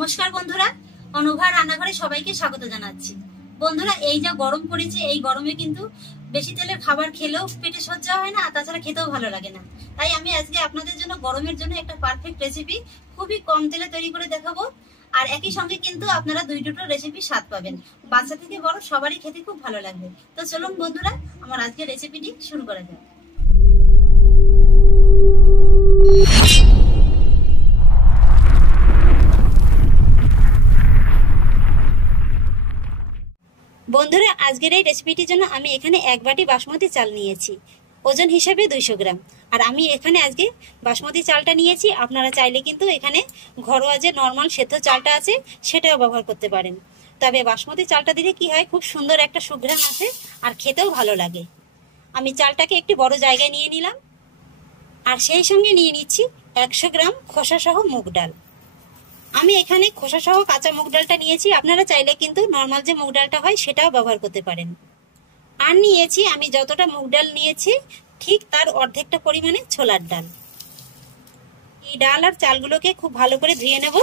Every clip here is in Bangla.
নমস্কার বন্ধুরা, অনুভা রান্নাঘরে সবাইকে স্বাগত জানাচ্ছি। বন্ধুরা, এই যা গরম পড়েছে, এই গরমে কিন্তু বেশি তেলের খাবার খেলেও পেটে সহ্য হয় না, আর তাছাড়া খেতেও ভালো লাগে না। তাই আমি আজকে আপনাদের জন্য গরমের জন্য একটা পারফেক্ট রেসিপি খুবই কম তেলে তৈরি করে দেখাবো। আর একই সঙ্গে কিন্তু আপনারা দুটো রেসিপি স্বাদ পাবেন। বাচ্চা থেকে বড় সবারই খেতে খুব ভালো লাগবে। তো চলুন বন্ধুরা, আমার আজকে রেসিপিটি শুরু করা যাক। বন্ধুরা, আজকের এই রেসিপিটির জন্য আমি এখানে 1 বাটি বাসমতি চাল নিয়েছি, ওজন হিসাবে 200 গ্রাম। আর আমি এখানে আজকে বাসমতি চালটা নিয়েছি। আপনারা চাইলে কিন্তু এখানে ঘরোয়া যে নর্মাল সেদ্ধ চালটা আছে সেটাও ব্যবহার করতে পারেন। তবে বাসমতি চালটা দিলে কি হয়, খুব সুন্দর একটা সুঘ্রাণ আসে আর খেতেও ভালো লাগে। আমি চালটাকে একটি বড় জায়গায় নিয়ে নিলাম, আর সেই সঙ্গে নিয়ে নিচ্ছি 100 গ্রাম খোসা সহ মুগ ডাল। আমি এখানে খোসা সহ কাঁচা মুগ ডালটা নিয়েছি, আপনারা চাইলে কিন্তু নর্মাল যে মুগ ডালটা হয় সেটাও ব্যবহার করতে পারেন। আর নিয়েছি আমি যতটা মুগ ডাল নিয়েছি ঠিক তার অর্ধেকটা পরিমাণে ছোলার ডাল। এই ডাল আর চালগুলোকে খুব ভালো করে ধুয়ে নেব,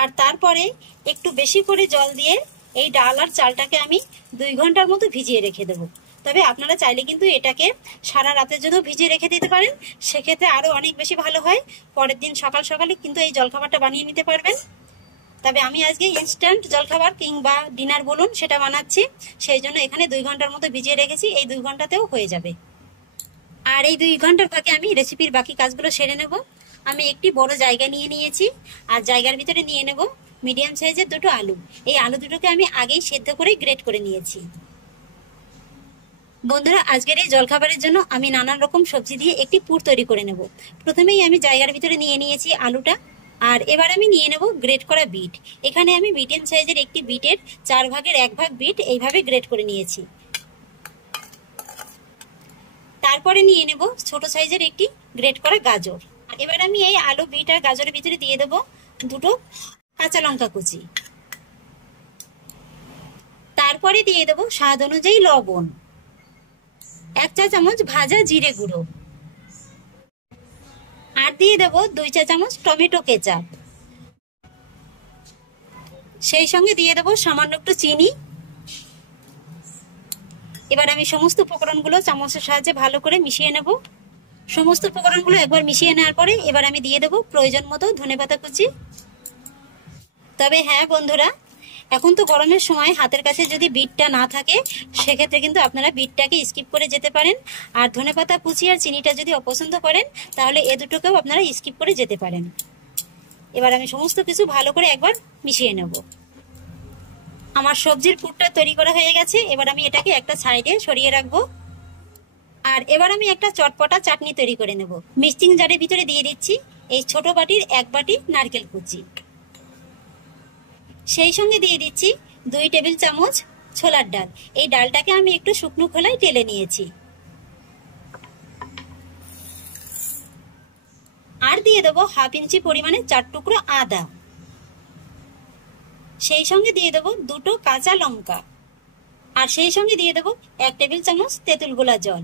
আর তারপরে একটু বেশি করে জল দিয়ে এই ডাল আর চালটাকে আমি 2 ঘন্টার মতো ভিজিয়ে রেখে দেবো। তবে আপনারা চাইলে কিন্তু এটাকে সারা রাতের জন্য ভিজিয়ে রেখে দিতে পারেন, সেক্ষেত্রে আরো অনেক বেশি ভালো হয়। পরের দিন সকাল সকালে কিন্তু এই জলখাবারটা বানিয়ে নিতে পারবেন। তবে আমি আজকে ইনস্ট্যান্ট জলখাবার কিংবা ডিনার বলুন সেটা বানাচ্ছি, সেই জন্য এখানে 2 ঘন্টার মতো ভিজিয়ে রেখেছি। এই 2 ঘন্টাতেও হয়ে যাবে। আর এই 2 ঘন্টার ফাঁকে আমি রেসিপির বাকি কাজগুলো সেরে নেব। আমি একটি বড় জায়গা নিয়ে নিয়েছি, আর জায়গার ভিতরে নিয়ে নেব মিডিয়াম সাইজের 2টো আলু। এই আলু দুটোকে আমি আগেই সেদ্ধ করে গ্রেট করে নিয়েছি। বন্ধুরা, আজকের এই জলখাবারের জন্য আমি নানান রকম সবজি দিয়ে একটি পুর তৈরি করে নেব। প্রথমেই আমি জায়গার ভিতরে নিয়ে নিয়েছি আলুটা, আর এবার আমি নিয়ে নেব গ্রেট করা বিট। এখানে আমি মিডিয়াম সাইজের একটি বিটের 4 ভাগের 1 ভাগ বিট এইভাবে গ্রেট করে নিয়েছি। তারপরে নিয়ে নেব ছোট সাইজের একটি গ্রেট করা গাজর। এবার আমি এই আলু, বিট আর গাজরের ভিতরে দিয়ে দেব 2টো কাঁচা লঙ্কা কুচি। তারপরে দিয়ে দেব স্বাদ অনুযায়ী লবণ, 1 চা চামচ ভাজা জিরে গুঁড়ো, আর দিয়ে দেব 2 চা চামচ টমেটো কেচাপ। সেই সঙ্গে দিয়ে দেব সামান্য একটু চিনি। এবার আমি সমস্ত উপকরণগুলো চামচের সাহায্যে ভালো করে মিশিয়ে নেব। সমস্ত উপকরণগুলো একবার মিশিয়ে নেওয়ার পরে এবার আমি দিয়ে দেব প্রয়োজন মতো ধনেপাতা কুচি। তবে হ্যাঁ বন্ধুরা, এখন তো গরমের সময় হাতের কাছে যদি বিটটা না থাকে সেক্ষেত্রে কিন্তু আপনারা বিটটাকে স্কিপ করে যেতে পারেন। আর ধনেপাতা কুচি আর চিনিটা যদি অপছন্দ করেন তাহলে এ দুটোকেও আপনারা স্কিপ করে যেতে পারেন। এবার আমি সমস্ত কিছু ভালো করে একবার মিশিয়ে নেব। আমার সবজির পুরটা তৈরি করা হয়ে গেছে। এবার আমি এটাকে একটা সাইডে সরিয়ে রাখবো। আর এবার আমি একটা চটপটা চাটনি তৈরি করে নেব। মিক্সিং জারের ভিতরে দিয়ে দিচ্ছি এই ছোট বাটির 1 বাটি নারকেল কুচি। সেই সঙ্গে দিয়ে দিচ্ছি 2 টেবিল চামচ ছোলার ডাল। এই ডালটাকে আমি একটু শুকনো খোলায় টেলে নিয়েছি। আর দিয়ে দেবো 1/2 ইঞ্চি পরিমাণে 4 টুকরো আদা। সেই সঙ্গে দিয়ে দেবো 2টো কাঁচা লঙ্কা। আর সেই সঙ্গে দিয়ে দেবো 1 টেবিল চামচ তেঁতুল গোলা জল।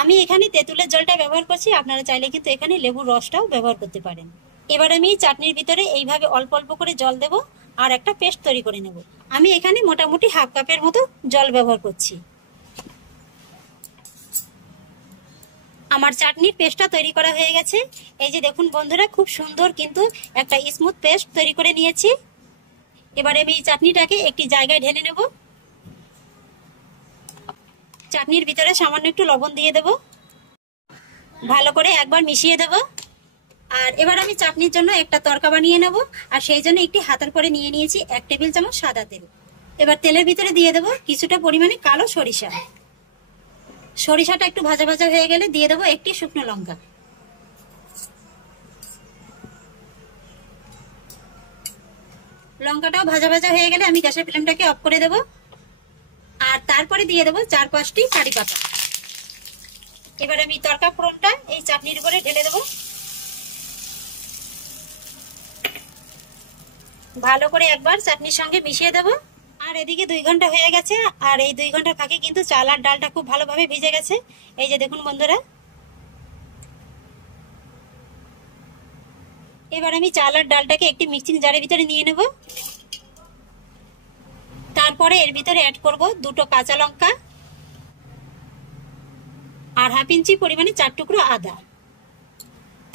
আমি এখানে তেঁতুলের জলটা ব্যবহার করছি, আপনারা চাইলে কিন্তু এখানে লেবুর রসটাও ব্যবহার করতে পারেন। এবার আমি এই চাটনির ভিতরে এইভাবে অল্প অল্প করে জল দেব আর একটা পেস্ট তৈরি করে নেব। আমি এখানে মোটামুটি 1/2 কাপের মতো জল ব্যবহার করছি। আমার চাটনির পেস্টটা তৈরি করা হয়ে গেছে। এই যে দেখুন বন্ধুরা, খুব সুন্দর কিন্তু একটা স্মুথ পেস্ট তৈরি করে নিয়েছি। এবারে আমি এই চাটনিটাকে একটি জায়গায় ঢেলে নেব। চাটনির ভিতরে সামান্য একটু লবণ দিয়ে দেব, ভালো করে একবার মিশিয়ে দেব। আর এবার আমি চাটনির জন্য একটা তরকা বানিয়ে নেব, আর সেই জন্য একটি হাতার পরে নিয়ে নিয়েছি 1 টেবিল চামচ সাদা তেল। এবার তেলের ভিতরে দিয়ে দেব কিছুটা পরিমাণে কালো সরিষা। সরিষাটা একটু ভাজা ভাজা হয়ে গেলে দিয়ে দেব একটি শুকনো লঙ্কা। লঙ্কাটাও ভাজা ভাজা হয়ে গেলে আমি গ্যাসের ফ্লেমটাকে অফ করে দেব। আর তারপরে দিয়ে দেব 4-5টি কারি পাতা। এবার আমি তরকা ফোড়নটা এই চাটনির উপরে ঢেলে দেব। ভালো করে একবার চাটনির সঙ্গে মিশিয়ে দেব। আর এদিকে 2 ঘন্টা হয়ে গেছে, আর এই 2 ঘন্টার ফাঁকে কিন্তু চাল আর ডালটা খুব ভালোভাবে ভিজে গেছে। এই যে দেখুন বন্ধুরা, এবার আমি চাল আর ডালটাকে একটি মিক্সিং জারের ভিতরে নিয়ে নেব। তারপরে এর ভিতরে অ্যাড করব 2টো কাঁচা লঙ্কা আর 1/2 ইঞ্চি পরিমাণে 4 টুকরো আদা।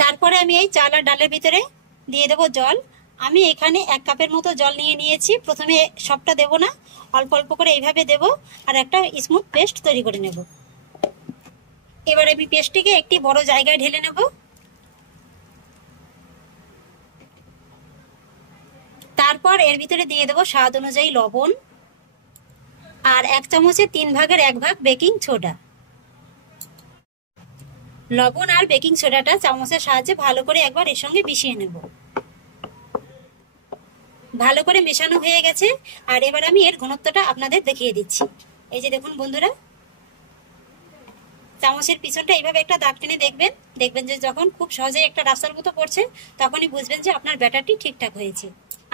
তারপরে আমি এই চাল আর ডালের ভিতরে দিয়ে দেব জল। আমি এখানে 1 কাপের মতো জল নিয়েছি। প্রথমে সবটা দেব না, অল্প অল্প করে এইভাবে দেব আর একটা স্মুথ পেস্ট তৈরি করে নেব। এবার আমি পেস্টটিকে একটি বড় জায়গায় ঢেলে নেব। তারপর এর ভিতরে দিয়ে দেব স্বাদ অনুযায়ী লবণ আর 1 চামচে 3 ভাগের 1 ভাগ বেকিং সোডা। লবণ আর বেকিং সোডাটা চামচের সাহায্যে ভালো করে একবার এর সঙ্গে মিশিয়ে নেব। ভালো করে মেশানো হয়ে গেছে। আর এবার আমি এর ঘনত্বটা আপনাদের দেখিয়ে দিচ্ছি। এই যে দেখুন বন্ধুরা, চামচের পিছনটা এইভাবে একটা দাগ টেনে দেখবেন যে যখন খুব সহজে একটা রাস্তার মতো পড়ছে তখনই বুঝবেন যে আপনার ব্যাটারটি ঠিকঠাক হয়েছে।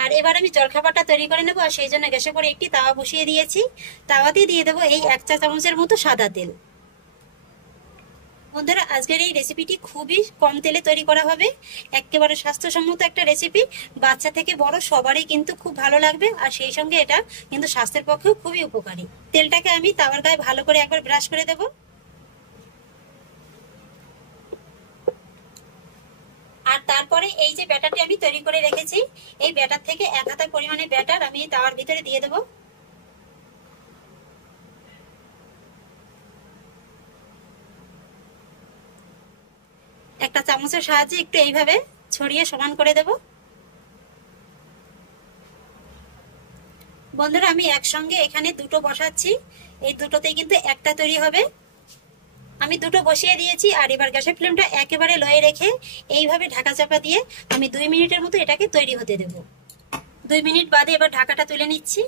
আর এবার আমি জলখাবারটা তৈরি করে নেব। আর সেই জন্য গ্যাসে করে একটি তাওয়া বসিয়ে দিয়েছি। তাওয়াতে দিয়ে দেবো এই 1 চা চামচের মতো সাদা তেল। বন্ধুরা, আজকের এই রেসিপিটি খুবই কম তেলে তৈরি করা হবে। একেবারে স্বাস্থ্যসম্মত একটা রেসিপি, বাচ্চা থেকে বড় সবারই কিন্তু খুব ভালো লাগবে। আর সেই সঙ্গে এটা কিন্তু স্বাস্থ্যের পক্ষেও খুবই উপকারী। তেলটাকে আমি তাওয়ার গায়ে ভালো করে একবার ব্রাশ করে দেব। আর তারপরে এই যে ব্যাটারটি আমি তৈরি করে রেখেছি, এই ব্যাটার থেকে 1 হাতা পরিমাণে ব্যাটার আমি তাওয়ার ভিতরে দিয়ে দেব। একটা চামচের সাহায্যে একটু এইভাবে ছড়িয়ে সমান করে দেব। বন্ধুরা, আমি একসঙ্গে এখানে 2টো বসাচ্ছি। এই 2টোতেই কিন্তু একটা তৈরি হবে। আমি 2টো বসিয়ে দিয়েছি। আর এবার গ্যাসের ফ্লেমটা একেবারে লয়ে রেখে এইভাবে ঢাকা চাপা দিয়ে আমি 2 মিনিটের মতো এটাকে তৈরি হতে দেব। 2 মিনিট বাদে এবার ঢাকাটা তুলে নিচ্ছি।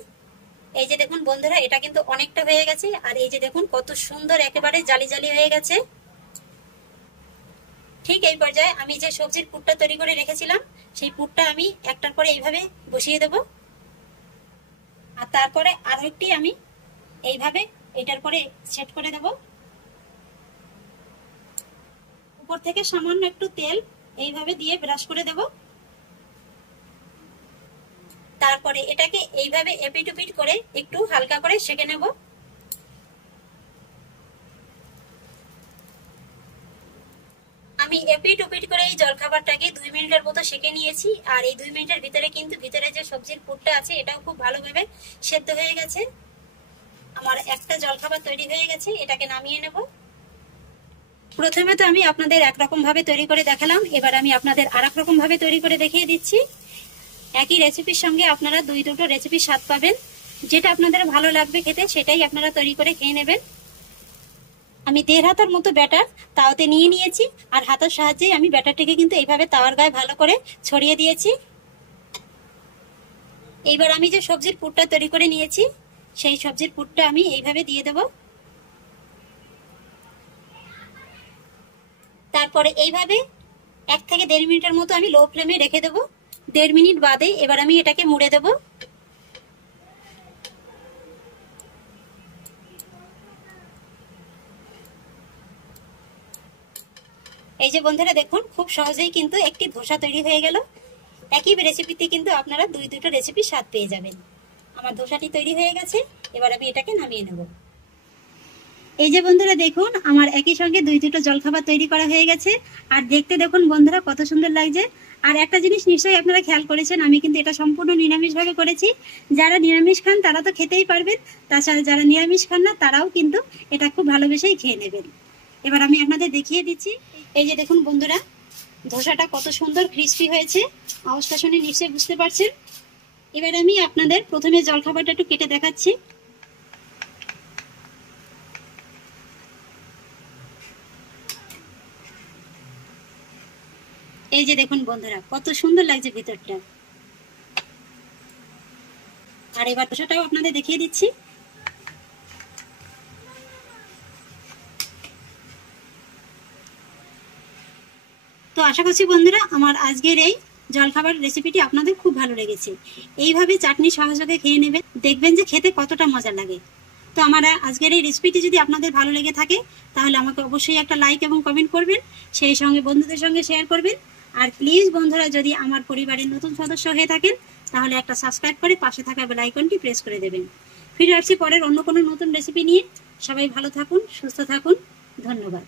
এই যে দেখুন বন্ধুরা, এটা কিন্তু অনেকটা হয়ে গেছে। আর এই যে দেখুন কত সুন্দর একেবারে জালি জালি হয়ে গেছে। ঠিক এই পর্যায়ে আমি যে সবজির পুরটা তৈরি করে রেখেছিলাম সেই পুরটা আমি একটার পরে এইভাবে বসিয়ে দেব। আর তারপরে আরো একটি আমি এইভাবে এটার পরে সেট করে দেব। উপর থেকে সামান্য একটু তেল এইভাবে দিয়ে ব্রাশ করে দেব। তারপরে এটাকে এইভাবে এপিট ওপিট করে একটু হালকা করে সেঁকে নেব। আমি এপিট ওপিট করে এই জলখাবারটাকে 2 মিনিটের মতো সেঁকে নিয়েছি। আর এই 2 মিনিটের ভিতরে কিন্তু ভিতরে যে সবজির পুরটা আছে এটাও খুব ভালোভাবে সেদ্ধ হয়ে গেছে। আমার একটা জলখাবার তৈরি হয়ে গেছে। এটাকে নামিয়ে নেব। প্রথমে তো আমি আপনাদের একরকম ভাবে তৈরি করে দেখালাম, এবার আমি আপনাদের আরেক রকম ভাবে তৈরি করে দেখিয়ে দিচ্ছি। একই রেসিপির সঙ্গে আপনারা 2-2টো রেসিপির স্বাদ পাবেন। যেটা আপনাদের ভালো লাগবে খেতে সেটাই আপনারা তৈরি করে খেয়ে নেবেন। আমি 1.5 হাতার মতো ব্যাটার তাওয়াতে নিয়ে নিয়েছি। আর হাতের সাহায্যে আমি ব্যাটারটিকে কিন্তু এইভাবে তাওয়ার গায়ে ভালো করে ছড়িয়ে দিয়েছি। এইবার আমি যে সবজির পুরটা তৈরি করে নিয়েছি সেই সবজির পুরটা আমি এইভাবে দিয়ে দেব। তারপরে এইভাবে 1 থেকে 1.5 মিনিটের মতো আমি লো ফ্লেমে রেখে দেব। 1.5 মিনিট বাদে এবার আমি এটাকে মুড়ে দেব। এই যে বন্ধুরা দেখুন, খুব সহজেই কিন্তু একটি ধোসা তৈরি হয়ে গেল। একই রেসিপিতে কিন্তু আপনারা 2-2টো রেসিপি স্বাদ পেয়ে যাবেন। আমার ধোসাটি তৈরি হয়ে গেছে। এবার আমি এটাকে নামিয়ে নেব। এই যে বন্ধুরা দেখুন, আমার একই সঙ্গে 2-2টো জলখাবার তৈরি করা হয়ে গেছে। আর দেখতে দেখুন বন্ধুরা কত সুন্দর লাগছে। আর একটা জিনিস নিশ্চয়ই আপনারা খেয়াল করেছেন, আমি কিন্তু এটা সম্পূর্ণ নিরামিষভাবে করেছি। যারা নিরামিষ খান তারা তো খেতেই পারবেন, তাছাড়া যারা নিরামিষ খান না তারাও কিন্তু এটা খুব ভালোবেসেই খেয়ে নেবেন। এবার আমি আপনাদের দেখিয়ে দিচ্ছি। এই যে দেখুন বন্ধুরা, ধোসাটা কত সুন্দর ক্রিস্পি হয়েছে। আওয়াজটা শুনে নিশ্চয়ই বুঝতে পারছেন। এবার আমি আপনাদের প্রথমে জলখাবারটা একটু কেটে দেখাচ্ছি। এই যে দেখুন বন্ধুরা কত সুন্দর লাগছে ভিতরটা। আর এবার ধোসাটাও আপনাদের দেখিয়ে দিচ্ছি। তো আশা করছি বন্ধুরা আমার আজকের এই জলখাবার রেসিপিটি আপনাদের খুব ভালো লেগেছে। এইভাবে চাটনি সহযোগে খেয়ে নেবেন, দেখবেন যে খেতে কতটা মজা লাগে। তো আমার আজকের এই রেসিপিটি যদি আপনাদের ভালো লেগে থাকে তাহলে আমাকে অবশ্যই একটা লাইক এবং কমেন্ট করবেন, সেই সঙ্গে বন্ধুদের সঙ্গে শেয়ার করবেন। আর প্লিজ বন্ধুরা, যদি আমার পরিবারের নতুন সদস্য হয়ে থাকেন তাহলে একটা সাবস্ক্রাইব করে পাশে থাকা বেল আইকনটি প্রেস করে দেবেন। ফিরে আসছি পরের অন্য কোনো নতুন রেসিপি নিয়ে। সবাই ভালো থাকুন, সুস্থ থাকুন, ধন্যবাদ।